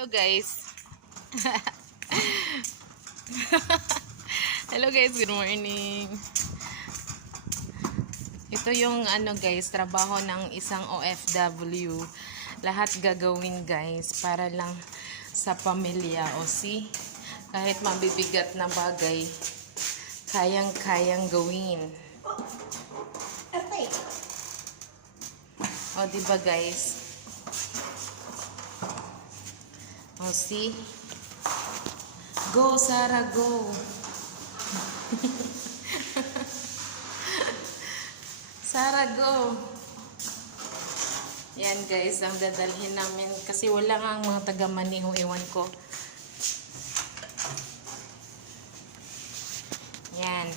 Hello guys. Hello guys, good morning. Ito yung ano guys, trabaho ng isang OFW. Lahat gagawin guys para lang sa pamilya o si kahit mabibigat na bagay kayang-kayang gawin. O di ba guys? O see? Go Sarah, go. Sarah, go. Yan guys, ang dadalhin namin kasi wala nga ang mga taga Maniho, iwan ko. Yan.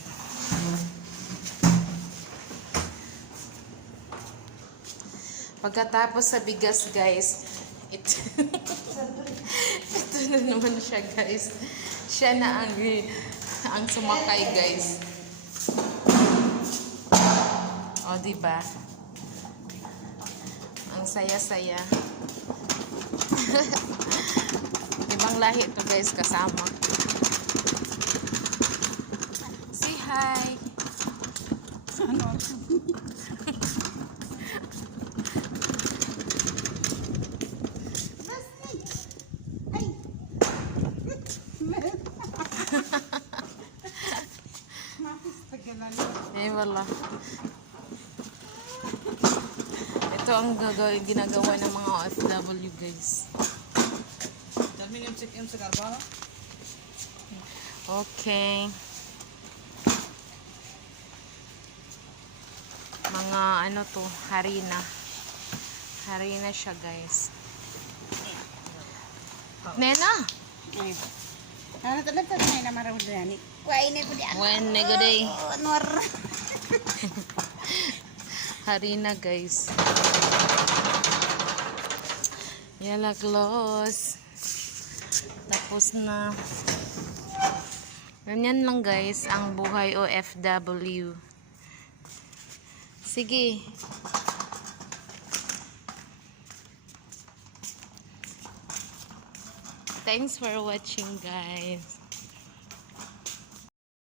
Pagkatapos sa bigas guys, ito, ito na naman siya guys. Siya na ang, ang sumakay guys. O, di ba? Ang saya-saya. Ibang lahi to guys kasama. Say hi. Eh, wala. Ito ang gagawin, ginagawa ng mga OFW guys. Terminal check-in sa Carabao. Okay. Mga ano to, harina. Harina siya guys. Nena! Ano talaga na na maraw dani? Kuai ni pudi ako. When day. Harina guys. Yala close. Tapos na. Ganyan lang guys ang buhay OFW. Sige. Thanks for watching guys.